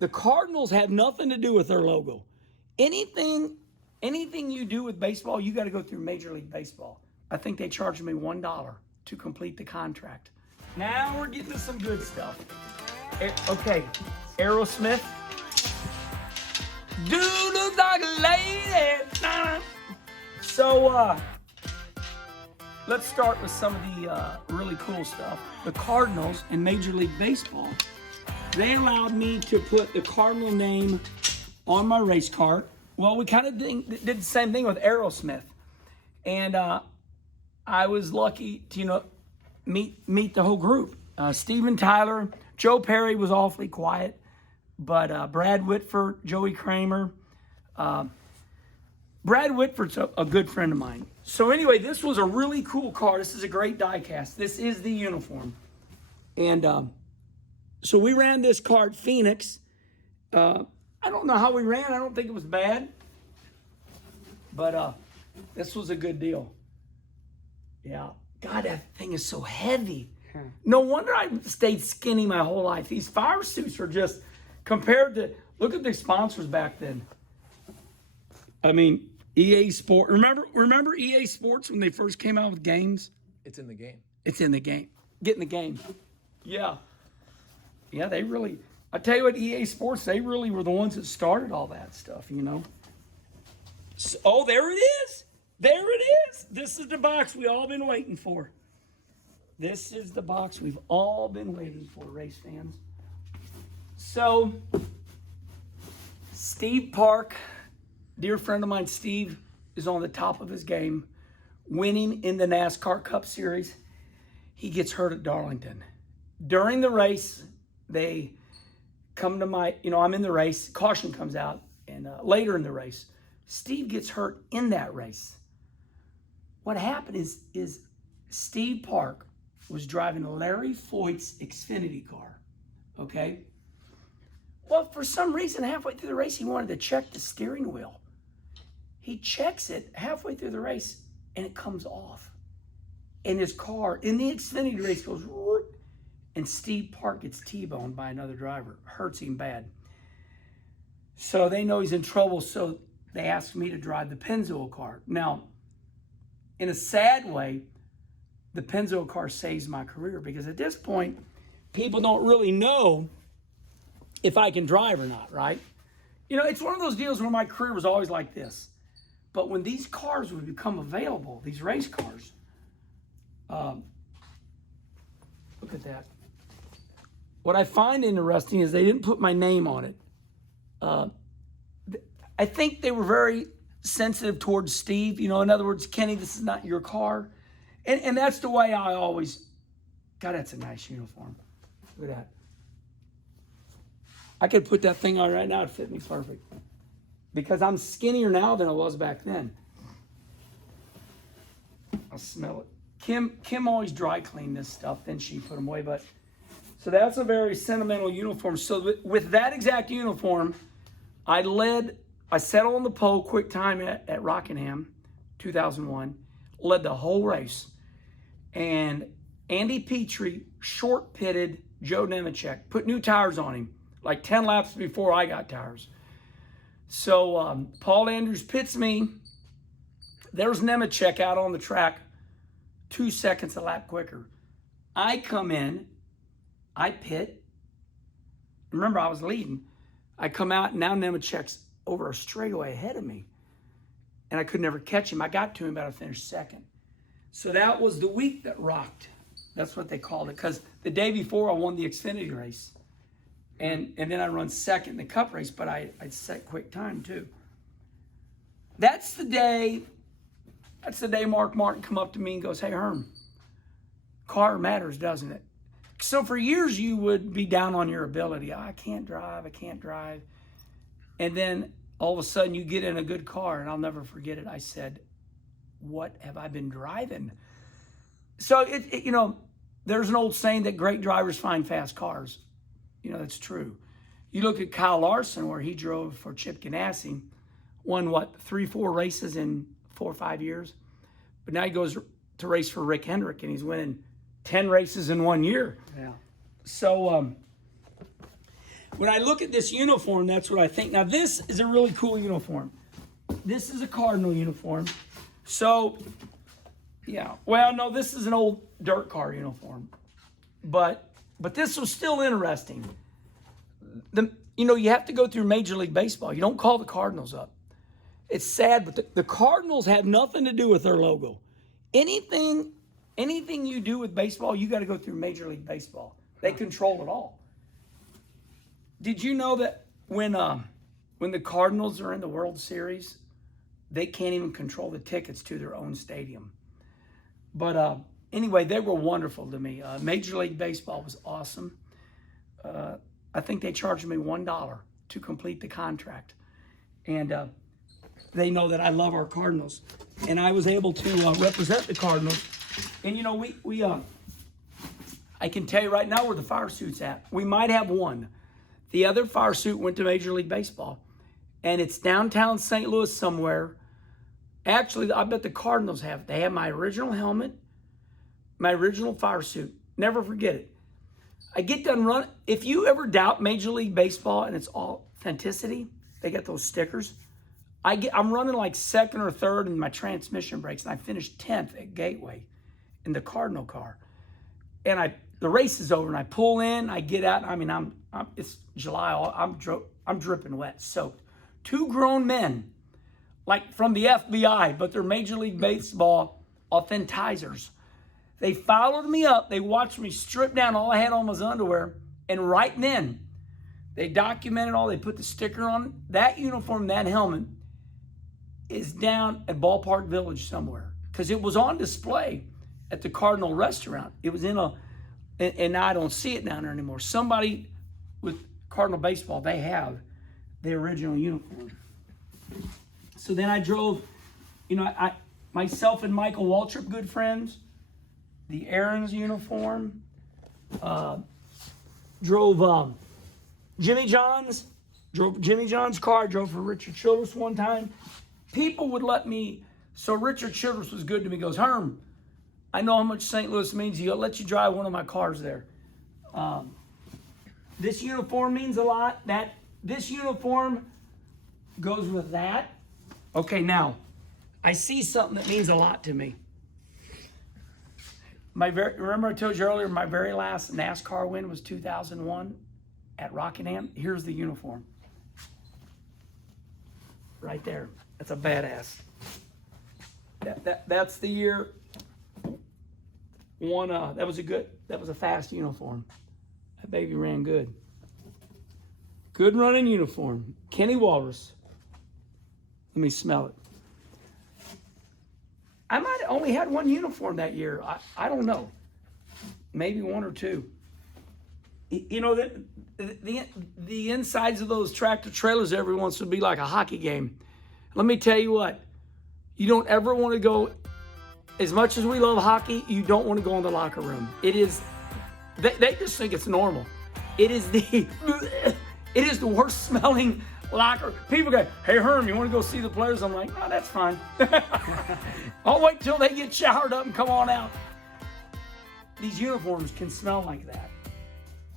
The Cardinals have nothing to do with their logo. Anything you do with baseball, you got to go through Major League Baseball. I think they charged me $1 to complete the contract. Now we're getting to some good stuff. Okay, Aerosmith. Do look like a lady. So, let's start with some of the really cool stuff. The Cardinals in Major League Baseball, they allowed me to put the Cardinal name on my race car. Well, we kind of did the same thing with Aerosmith. And I was lucky to, meet the whole group. Steven Tyler, Joe Perry was awfully quiet, but Brad Whitford, Joey Kramer. Brad Whitford's a good friend of mine. So anyway, this was a really cool car. This is a great die cast. This is the uniform. And so we ran this car at Phoenix. I don't know how we ran. I don't think it was bad. But this was a good deal. Yeah. God, that thing is so heavy. No wonder I stayed skinny my whole life. These fire suits are just, compared to, look at the sponsors back then. I mean, EA Sport. Remember EA Sports when they first came out with games? It's in the game. It's in the game. Get in the game. Yeah. Yeah, they really, I tell you what, EA Sports, they really were the ones that started all that stuff, So, oh, there it is. There it is. This is the box we all been waiting for. This is the box we've all been waiting for, race fans. So, Steve Park, dear friend of mine, Steve, is on the top of his game, winning in the NASCAR Cup Series. He gets hurt at Darlington. During the race, they come to my, I'm in the race, caution comes out, and later in the race, Steve gets hurt in that race. What happened is Steve Park was driving Larry Foyt's Xfinity car, okay? Well, for some reason, halfway through the race, he wanted to check the steering wheel. He checks it halfway through the race, and it comes off. And his car, in the Xfinity race, goes, and Steve Park gets T-boned by another driver. Hurts him bad. So they know he's in trouble, so they asked me to drive the Pennzoil car. Now, in a sad way, the Pennzoil car saves my career, because at this point, people don't really know if I can drive or not, right? It's one of those deals where my career was always like this. But when these cars would become available, these race cars, look at that. What I find interesting is they didn't put my name on it. I think they were very sensitive towards Steve. In other words, Kenny, this is not your car. And that's the way I always, God, that's a nice uniform. Look at that. I could put that thing on right now. It'd fit me perfect. Because I'm skinnier now than I was back then. I'll smell it. Kim always dry cleaned this stuff, then she put them away. But so that's a very sentimental uniform. So with that exact uniform, I sat on the pole, quick time at Rockingham, 2001, led the whole race. And Andy Petrie short-pitted Joe Nemechek, put new tires on him, like 10 laps before I got tires. So Paul Andrews pits me. There's Nemechek out on the track, 2 seconds a lap quicker. I come in, I pit. Remember, I was leading. I come out, and now Nemechek's over a straightaway ahead of me. And I could never catch him. I got to him, but I finished second. So that was the week that rocked. That's what they called it. Because the day before, I won the Xfinity race. And then I run second in the Cup race, but I set quick time too. That's the day Mark Martin come up to me and goes, "Hey, Herm, car matters, doesn't it?" So for years you would be down on your ability. I can't drive. And then all of a sudden you get in a good car, and I'll never forget it. I said, "What have I been driving?" So there's an old saying that great drivers find fast cars. That's true. You look at Kyle Larson, where he drove for Chip Ganassi, won 3-4 races in 4 or 5 years. But now he goes to race for Rick Hendrick, and he's winning 10 races in 1 year. Yeah. So when I look at this uniform, that's what I think. Now, this is a really cool uniform. This is a Cardinal uniform. So, yeah. Well, no, this is an old dirt car uniform. But this was still interesting. You have to go through Major League Baseball. You don't call the Cardinals up. It's sad, but the Cardinals have nothing to do with their logo. Anything you do with baseball, you got to go through Major League Baseball. They control it all. Did you know that when the Cardinals are in the World Series, they can't even control the tickets to their own stadium? But anyway, they were wonderful to me. Major League Baseball was awesome. I think they charged me $1 to complete the contract. And they know that I love our Cardinals. And I was able to represent the Cardinals. And, I can tell you right now where the fire suit's at. We might have one. The other fire suit went to Major League Baseball. And it's downtown St. Louis somewhere. Actually, I bet the Cardinals have it. They have my original helmet, my original fire suit. Never forget it. I get done running. If you ever doubt Major League Baseball and its authenticity, they got those stickers. I'm running like second or third and my transmission breaks, and I finished 10th at Gateway in the Cardinal car. And the race is over, and I pull in, I get out. I mean, it's July. I'm dripping wet, soaked. Two grown men, like from the FBI, but they're Major League Baseball authenticizers. They followed me up. They watched me strip down. All I had on was underwear. And right then, they documented all. They put the sticker on. That uniform, that helmet, is down at Ballpark Village somewhere. Because it was on display at the Cardinal restaurant. It was and now I don't see it down there anymore. Somebody with Cardinal Baseball, they have the original uniform. So then I drove, myself and Michael Waltrip, good friends, the Aaron's uniform, drove Jimmy John's car, drove for Richard Childress one time. People would let me, so Richard Childress was good to me, he goes, Herm, I know how much St. Louis means to you, I'll let you drive one of my cars there. This uniform means a lot. This uniform goes with that. Okay, now, I see something that means a lot to me. Remember I told you earlier, my very last NASCAR win was 2001 at Rockingham? Here's the uniform. Right there. That's a badass. That's the year one, that was a fast uniform. That baby ran good. Good running uniform. Kenny Walrus. Let me smell it. I might have only had one uniform that year. I don't know. Maybe one or two. The insides of those tractor trailers every once would be like a hockey game. Let me tell you what. You don't ever want to go, as much as we love hockey, you don't want to go in the locker room. It is, they just think it's normal. It is the worst smelling locker. People go, hey Herm, you want to go see the players? I'm like, no, that's fine. I'll wait till they get showered up and come on out. These uniforms can smell like that.